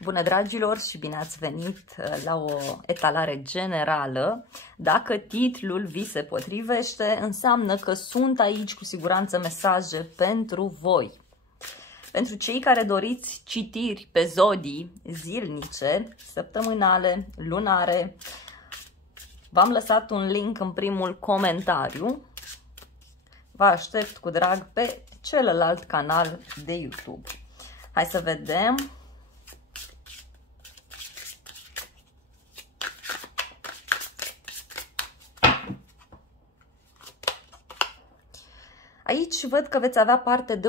Bună dragilor și bine ați venit la o etalare generală. Dacă titlul vi se potrivește, înseamnă că sunt aici cu siguranță mesaje pentru voi. Pentru cei care doriți citiri pe zodii zilnice, săptămânale, lunare, v-am lăsat un link în primul comentariu. Vă aștept cu drag pe celălalt canal de YouTube. Hai să vedem. Aici văd că veți avea parte de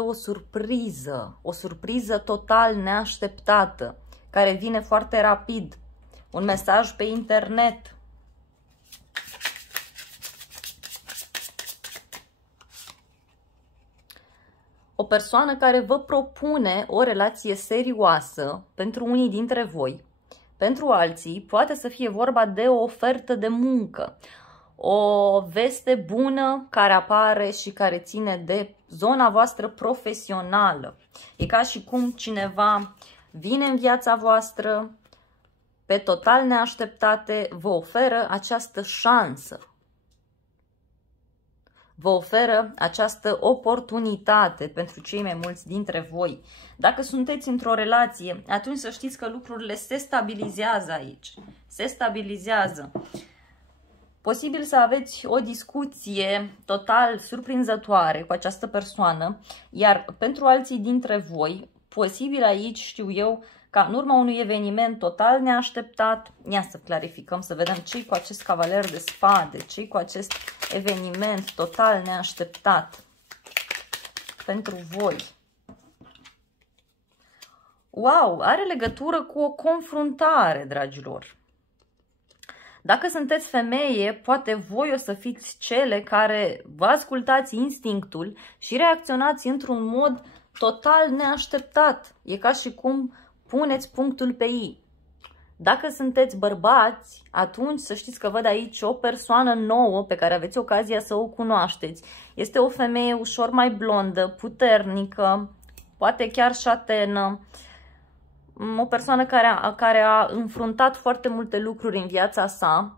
o surpriză total neașteptată, care vine foarte rapid. Un mesaj pe internet. O persoană care vă propune o relație serioasă pentru unii dintre voi. Pentru alții poate să fie vorba de o ofertă de muncă. O veste bună care apare și care ține de zona voastră profesională. E ca și cum cineva vine în viața voastră pe total neașteptate, vă oferă această șansă. Vă oferă această oportunitate pentru cei mai mulți dintre voi. Dacă sunteți într-o relație, atunci să știți că lucrurile se stabilizează aici. Se stabilizează. Posibil să aveți o discuție total surprinzătoare cu această persoană, iar pentru alții dintre voi, posibil aici, știu eu, ca în urma unui eveniment total neașteptat, ia să clarificăm, să vedem ce-i cu acest cavaler de spade, ce-i cu acest eveniment total neașteptat pentru voi. Wow, are legătură cu o confruntare, dragilor. Dacă sunteți femeie, poate voi o să fiți cele care vă ascultați instinctul și reacționați într-un mod total neașteptat. E ca și cum puneți punctul pe i. Dacă sunteți bărbați, atunci să știți că văd aici o persoană nouă pe care aveți ocazia să o cunoașteți. Este o femeie ușor mai blondă, puternică, poate chiar șatenă. O persoană care a înfruntat foarte multe lucruri în viața sa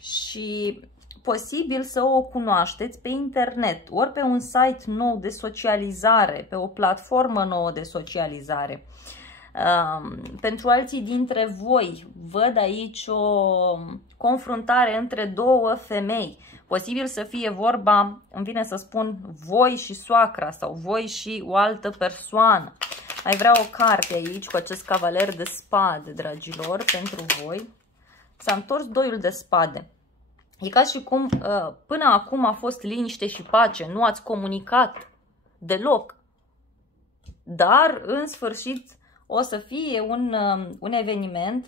și posibil să o cunoașteți pe internet, ori pe un site nou de socializare, pe o platformă nouă de socializare. Pentru alții dintre voi, văd aici o confruntare între două femei. Posibil să fie vorba, îmi vine să spun, voi și soacra sau voi și o altă persoană. Mai vreau o carte aici cu acest cavaler de spade, dragilor, pentru voi. S-a întors doiul de spade. E ca și cum până acum a fost liniște și pace, nu ați comunicat deloc. Dar, în sfârșit, o să fie un eveniment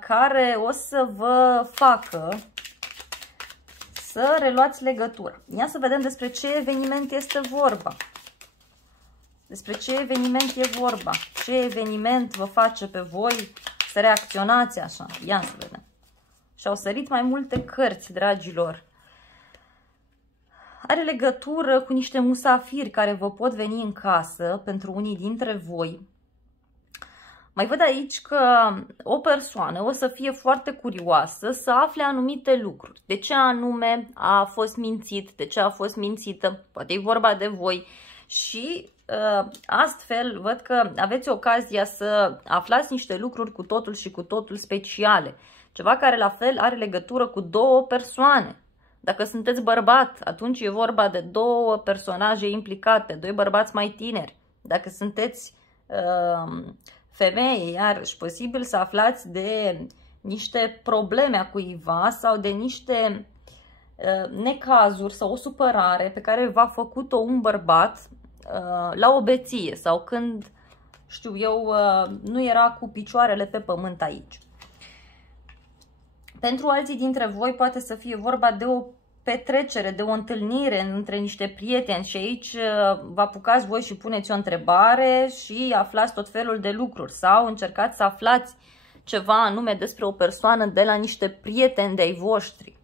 care o să vă facă să reluați legătura. Ia să vedem despre ce eveniment este vorba. Despre ce eveniment e vorba? Ce eveniment vă face pe voi să reacționați așa? Ia să vedem. Și-au sărit mai multe cărți, dragilor. Are legătură cu niște musafiri care vă pot veni în casă pentru unii dintre voi. Mai văd aici că o persoană o să fie foarte curioasă să afle anumite lucruri. De ce anume a fost mințit, de ce a fost mințită, poate e vorba de voi. Și astfel văd că aveți ocazia să aflați niște lucruri cu totul și cu totul speciale. Ceva care la fel are legătură cu două persoane. Dacă sunteți bărbat, atunci e vorba de două personaje implicate, doi bărbați mai tineri. Dacă sunteți femeie, iarăși posibil să aflați de niște probleme a cuiva sau de niște necazuri sau o supărare pe care v-a făcut-o un bărbat la o beție sau când, știu eu, nu era cu picioarele pe pământ aici. Pentru alții dintre voi poate să fie vorba de o petrecere, de o întâlnire între niște prieteni și aici vă apucați voi și puneți o întrebare și aflați tot felul de lucruri sau încercați să aflați ceva anume despre o persoană de la niște prieteni de-ai voștri.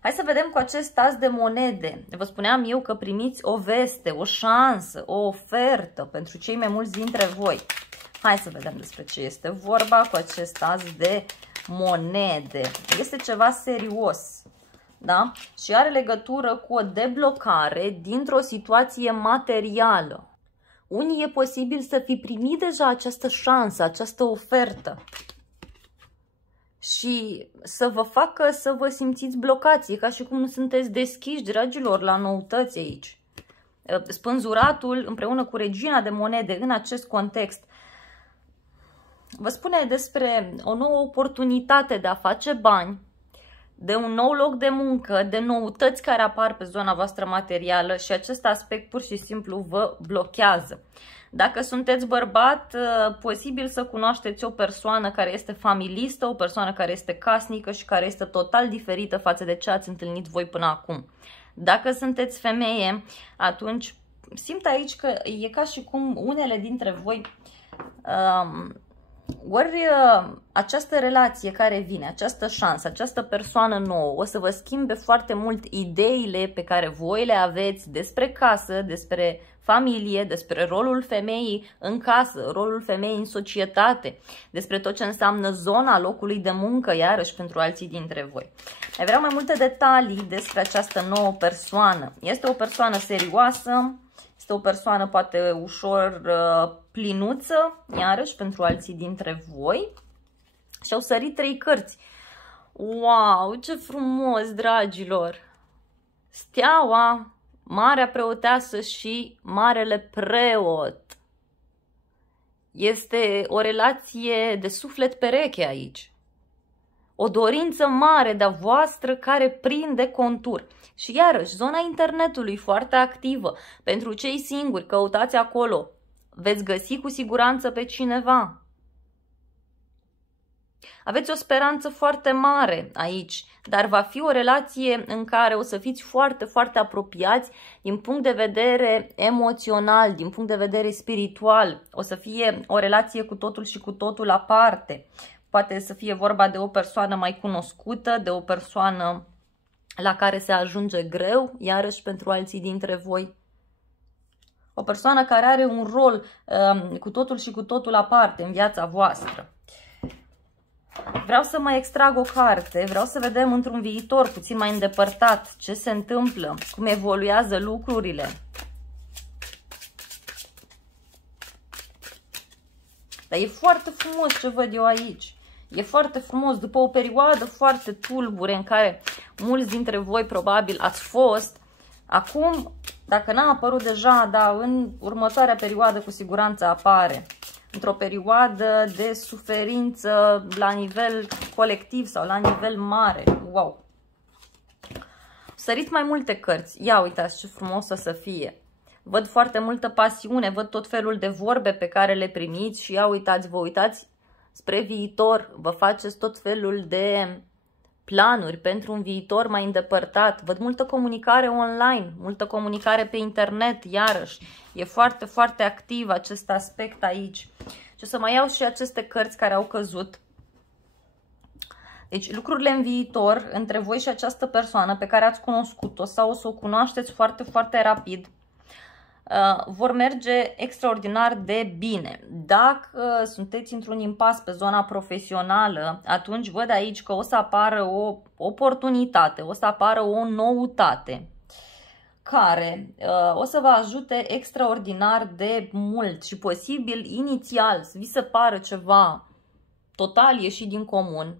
Hai să vedem cu acest as de monede. Vă spuneam eu că primiți o veste, o șansă, o ofertă pentru cei mai mulți dintre voi. Hai să vedem despre ce este vorba cu acest as de monede. Este ceva serios, da? Și are legătură cu o deblocare dintr-o situație materială. Unii e posibil să fi primit deja această șansă, această ofertă și să vă facă să vă simțiți blocați. E ca și cum nu sunteți deschiși, dragilor, la noutăți aici. Spânzuratul împreună cu regina de monede în acest context vă spune despre o nouă oportunitate de a face bani, de un nou loc de muncă, de noutăți care apar pe zona voastră materială și acest aspect pur și simplu vă blochează. Dacă sunteți bărbat, posibil să cunoașteți o persoană care este familistă, o persoană care este casnică și care este total diferită față de ce ați întâlnit voi până acum. Dacă sunteți femeie, atunci simt aici că e ca și cum unele dintre voi ori această relație care vine, această șansă, această persoană nouă o să vă schimbe foarte mult ideile pe care voi le aveți despre casă, despre familie, despre rolul femeii în casă, rolul femeii în societate, despre tot ce înseamnă zona locului de muncă, iarăși pentru alții dintre voi. Mai vreau mai multe detalii despre această nouă persoană. Este o persoană serioasă, este o persoană poate ușor plinuță, iarăși pentru alții dintre voi. Și au sărit 3 cărți. Wow, ce frumos, dragilor! Steaua, Marea Preoteasă și Marele Preot. Este o relație de suflet pereche aici. O dorință mare de-a voastră care prinde contur. Și iarăși, zona internetului foarte activă. Pentru cei singuri, căutați acolo. Veți găsi cu siguranță pe cineva. Aveți o speranță foarte mare aici, dar va fi o relație în care o să fiți foarte, foarte apropiați din punct de vedere emoțional, din punct de vedere spiritual. O să fie o relație cu totul și cu totul aparte. Poate să fie vorba de o persoană mai cunoscută, de o persoană la care se ajunge greu, iarăși pentru alții dintre voi. O persoană care are un rol cu totul și cu totul aparte în viața voastră. Vreau să mai extrag o carte, vreau să vedem într-un viitor puțin mai îndepărtat ce se întâmplă, cum evoluează lucrurile. Dar e foarte frumos ce văd eu aici. E foarte frumos, după o perioadă foarte tulbure în care mulți dintre voi probabil ați fost, acum, dacă n-a apărut deja, dar în următoarea perioadă cu siguranță apare. Într-o perioadă de suferință la nivel colectiv sau la nivel mare. Wow! Săriți mai multe cărți. Ia uitați ce frumos o să fie. Văd foarte multă pasiune, văd tot felul de vorbe pe care le primiți și ia uitați, vă uitați spre viitor, vă faceți tot felul de planuri pentru un viitor mai îndepărtat. Văd multă comunicare online, multă comunicare pe internet, iarăși. E foarte, foarte activ acest aspect aici. Și o să mai iau și aceste cărți care au căzut. Deci lucrurile în viitor între voi și această persoană pe care ați cunoscut-o sau o să o cunoașteți foarte, foarte rapid, vor merge extraordinar de bine. Dacă sunteți într-un impas pe zona profesională, atunci văd aici că o să apară o oportunitate, o să apară o noutate care o să vă ajute extraordinar de mult și posibil inițial să vi se pară ceva total ieșit din comun,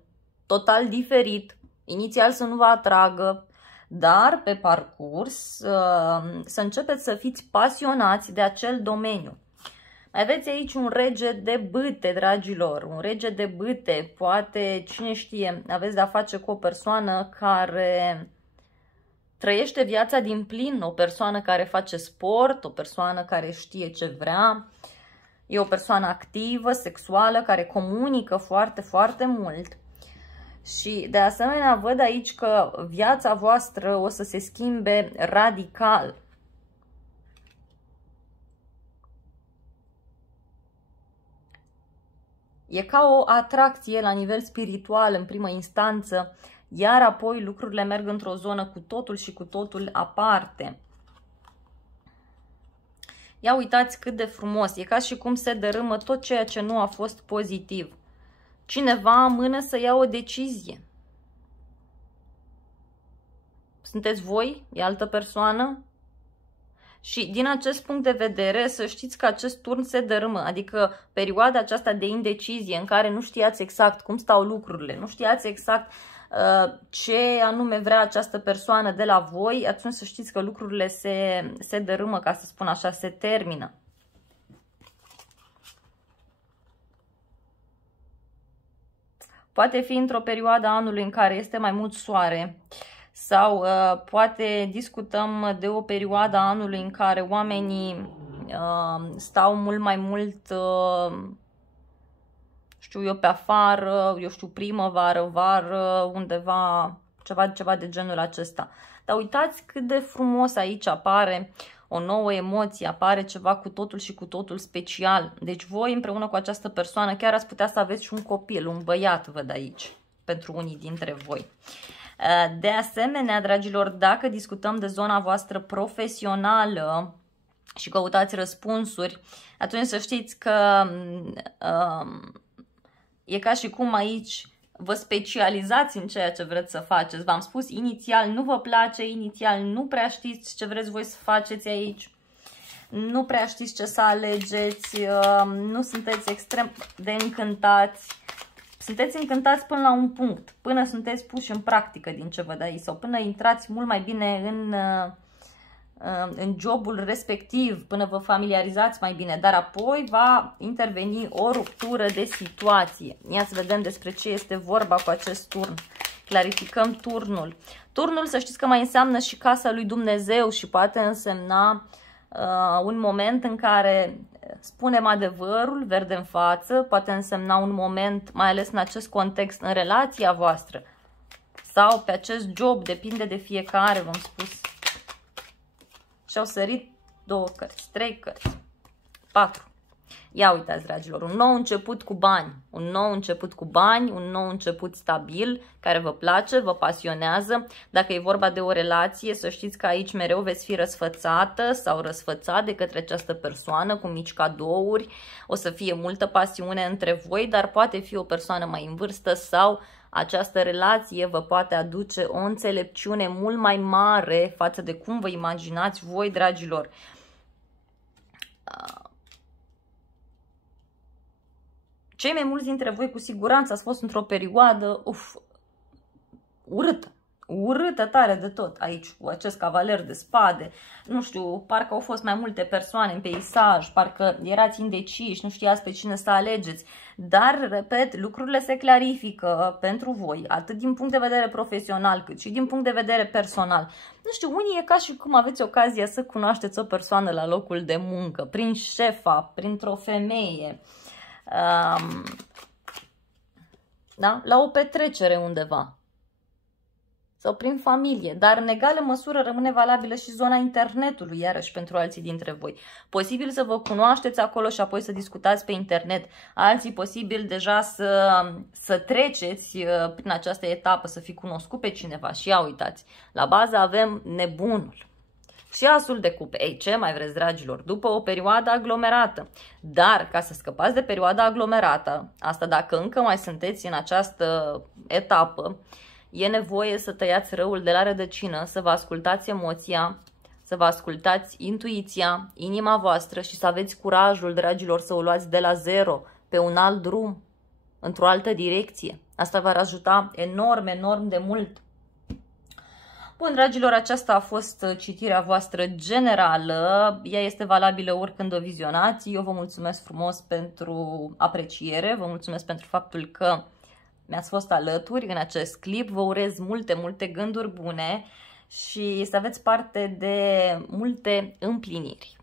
total diferit, inițial să nu vă atragă, dar pe parcurs să începeți să fiți pasionați de acel domeniu. Mai aveți aici un rege de bâte, dragilor, un rege de bâte, poate, cine știe, aveți de-a face cu o persoană care trăiește viața din plin, o persoană care face sport, o persoană care știe ce vrea, e o persoană activă, sexuală, care comunică foarte, foarte mult. Și de asemenea văd aici că viața voastră o să se schimbe radical. E ca o atracție la nivel spiritual în primă instanță, iar apoi lucrurile merg într-o zonă cu totul și cu totul aparte. Ia uitați cât de frumos. E ca și cum se dărâmă tot ceea ce nu a fost pozitiv. Cineva amână să ia o decizie. Sunteți voi? E altă persoană? Și din acest punct de vedere, să știți că acest turn se dărâmă, adică perioada aceasta de indecizie în care nu știați exact cum stau lucrurile, nu știați exact ce anume vrea această persoană de la voi, atunci să știți că lucrurile se dărâmă, ca să spun așa, se termină. Poate fi într-o perioadă a anului în care este mai mult soare, sau poate discutăm de o perioadă a anului în care oamenii stau mult mai mult, știu eu, pe afară, eu știu, primăvară, vară, undeva, ceva de genul acesta. Dar uitați cât de frumos aici apare o nouă emoție, apare ceva cu totul și cu totul special. Deci voi împreună cu această persoană chiar ați putea să aveți și un copil, un băiat, văd aici, pentru unii dintre voi. De asemenea, dragilor, dacă discutăm de zona voastră profesională și căutați răspunsuri, atunci să știți că e ca și cum aici vă specializați în ceea ce vreți să faceți. V-am spus, inițial nu vă place, inițial nu prea știți ce vreți voi să faceți aici, nu prea știți ce să alegeți, nu sunteți extrem de încântați. Sunteți încântați până la un punct, până sunteți puși în practică din ce văd aici, sau până intrați mult mai bine în jobul respectiv, până vă familiarizați mai bine, dar apoi va interveni o ruptură de situație. Ia să vedem despre ce este vorba cu acest turn. Clarificăm turnul. Turnul, să știți că mai înseamnă și casa lui Dumnezeu și poate însemna un moment în care spunem adevărul verde în față, poate însemna un moment, mai ales în acest context, în relația voastră sau pe acest job, depinde de fiecare, v-am spus. Și au sărit 2 cărți, 3 cărți, 4. Ia uitați, dragilor, un nou început cu bani, un nou început cu bani, un nou început stabil, care vă place, vă pasionează. Dacă e vorba de o relație, să știți că aici mereu veți fi răsfățată sau răsfățat de către această persoană cu mici cadouri. O să fie multă pasiune între voi, dar poate fi o persoană mai în vârstă sau această relație vă poate aduce o înțelepciune mult mai mare față de cum vă imaginați voi, dragilor. Cei mai mulți dintre voi cu siguranță ați fost într-o perioadă urâtă tare de tot aici cu acest cavaler de spade. Nu știu, parcă au fost mai multe persoane în peisaj, parcă erați indeciși, nu știați pe cine să alegeți. Dar, repet, lucrurile se clarifică pentru voi, atât din punct de vedere profesional cât și din punct de vedere personal. Nu știu, unii e ca și cum aveți ocazia să cunoașteți o persoană la locul de muncă, prin șefa, printr-o femeie. Da? La o petrecere undeva sau prin familie, dar în egală măsură rămâne valabilă și zona internetului, iarăși pentru alții dintre voi. Posibil să vă cunoașteți acolo și apoi să discutați pe internet, alții posibil deja să treceți prin această etapă, să fi cunoscut pe cineva. Și ia uitați, la bază avem nebunul și asul de cupe. Ei, ce mai vreți, dragilor? După o perioadă aglomerată. Dar, ca să scăpați de perioada aglomerată, asta dacă încă mai sunteți în această etapă, e nevoie să tăiați răul de la rădăcină, să vă ascultați emoția, să vă ascultați intuiția, inima voastră și să aveți curajul, dragilor, să o luați de la zero, pe un alt drum, într-o altă direcție. Asta v-ar ajuta enorm, enorm de mult. Bun, dragilor, aceasta a fost citirea voastră generală. Ea este valabilă oricând o vizionați. Eu vă mulțumesc frumos pentru apreciere, vă mulțumesc pentru faptul că mi-ați fost alături în acest clip. Vă urez multe, multe gânduri bune și să aveți parte de multe împliniri.